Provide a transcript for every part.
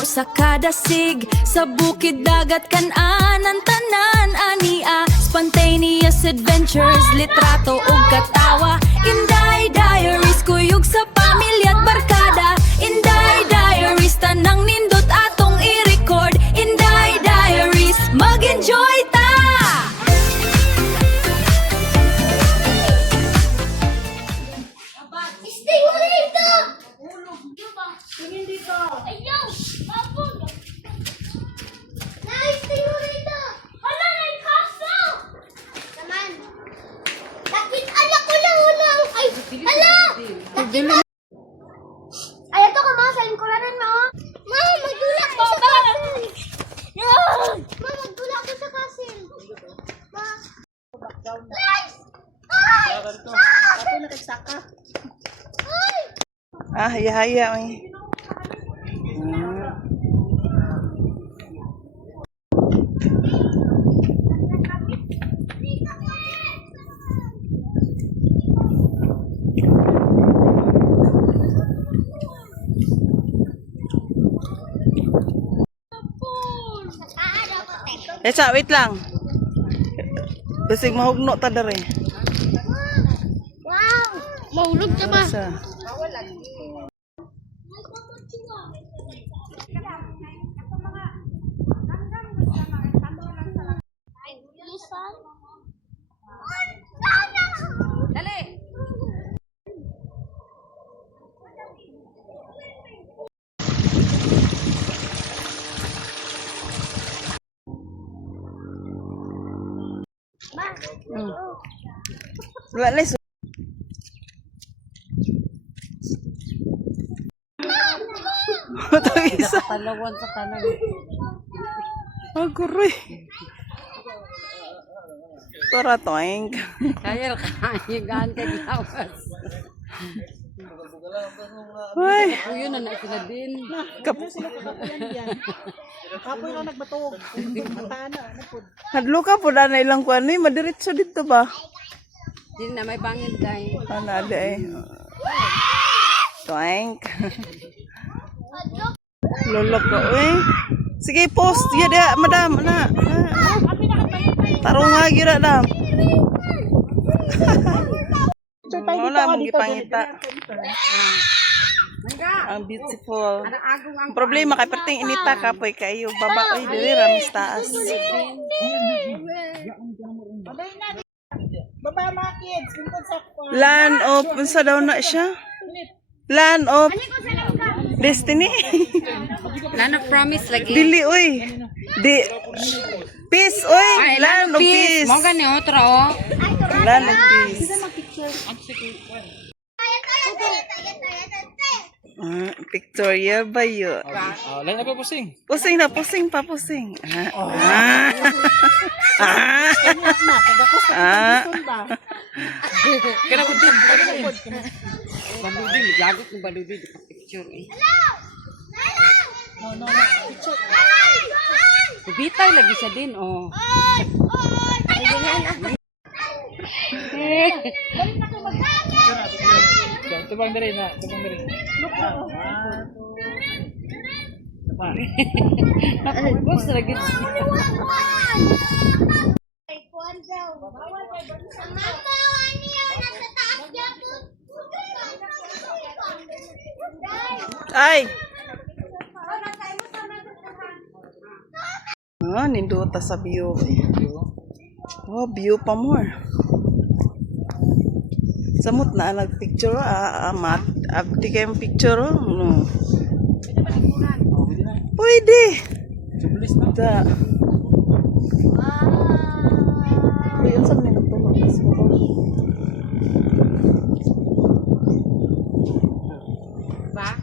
puno sa kadasig, sa bukid dagat kan-anan tanan ania. Spontaneous adventures, litrato ug katawa. Inday Diaries, kuyog sa pamilya at barkada. Inday Diaries, tanang nindot atong i-record. Inday Diaries, mag-enjoy ta! Stay mo dito! Tingin dito! Ayaw! Babon! Stay mo dito! Hala! May kaso! Naman! Lakit! Anak ko lang! Ulang! Ay! Hala! Lakit ka! Ay, ito ka mga saling kulanan mo! Mama, magdulak ko sa kasil! Mama, magdulak ko sa kasil! Ma! Guys! Ay! Ako nagsaka. Haya-haya may. Esa, wait lang. Basig mahugno ta dere. Wow! Mahulog ka ba? Asa? Dali! Wala les. Ito isa. Palawan sa tanan. Aguroy. Tara toing. Kaya kaya gaan ka diawas. Hoy. Kuyo na na sila din. Kapoy lang nagbatog. Hadlo ka po na ilang kuan ni madiretso dito ba? Din na may bangin dai. Ano ade ay. Toing. Lolok ko eh. Sige post ya dia madam na. Tarong nga gyud dam. Wala mong gipangita. Ang beautiful. Ang problema kay perting inita kapoy kayo baba oy dili ra mis taas. Baba mga kids, lingkod sa Land of unsa daw na siya? Land of Destiny. Land of Promise lagi. Dili oy. Di Peace oy. Land of peace. Mo gani otra oh. Land of peace. Victoria Bayo. lain apa pusing? Pusing na, pusing pa, pusing. Kena putih. Baludi, lagot ng baludi di picture eh. No. Bitay lagi siya din oh. Tubang dari na, tubang dari. Bos lagi. Ay! Nindota sa view. Oh, view pa more. Samot na nagpicture amat abdi kayong picture no. Pwede. Da. Ayun sa mga tulog. Ba?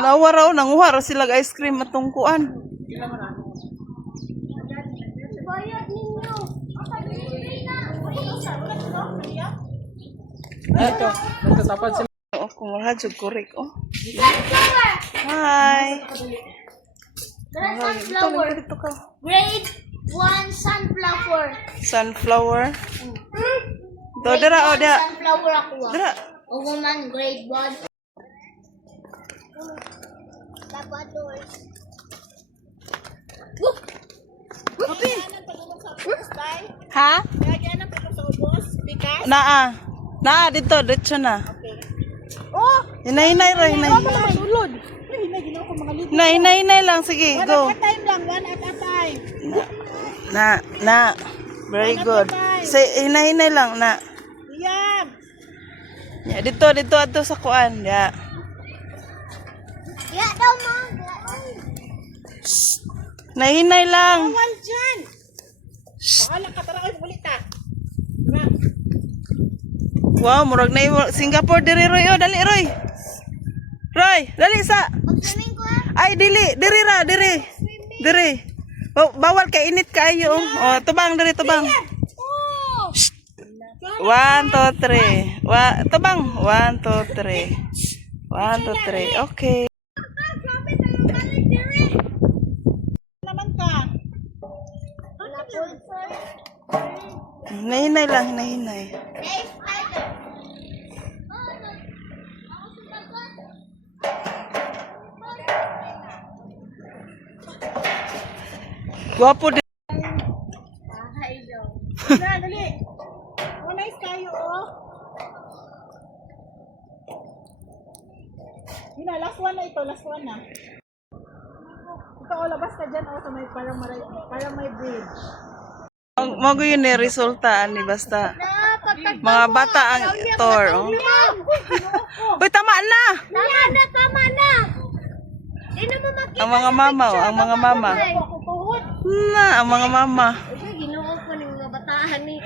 Lawa raw nanguha raw sila ice cream atong kuan. Ito, nagtatapan sila. Oh, kung wala jud korek oh. Hi. Sunflower. Dito ka. Grade One sunflower. Sunflower. Do dira o dira. Sunflower ako. Dira. A woman, grade 1. Labradors. Ha? Naa. Naa dito, dito na. Oh! Hinay-hinay ra, hinay. Sulod. Hinay lang, sige, go. Time lang, one at a time. Na. Very good. Say, hinay-hinay lang, na. Yan. Ya, dito ato sa kuan, ya. Ya daw, ma. Hinay lang. Bawal dyan. Bawal ka, tara kayo, ulit ah. Wow, murag na yung Singapore diri Roy, oh, dali Roy. Roy, dali sa. Mag-swimming ko ah. Ay, diri ra, diri. Diri. Bawal ka init kayo. Oh, tubang diri, tubang. Oh! 1 2 3. Tubang. 1 2 3. 1 2 3. Okay. Grabe sa yung balik diri. Naman ka. Hinay lang, hinay. Hey, spider. Guwapo din. Na, dali. Oh, nice kayo, oh. Yun na, last one na ito, last one na. Ito, oh, labas ka dyan, oh, sa may parang may bridge. Mago yun eh, resulta ni basta. Mga bata ang tour. Oh. Uy, tama na! Tama na! Di na mo makita. Ang mga mama, oh, ang mga mama. Ako tuhod. Na, ang mga mama. Ginoo ko ng mga batahan ni.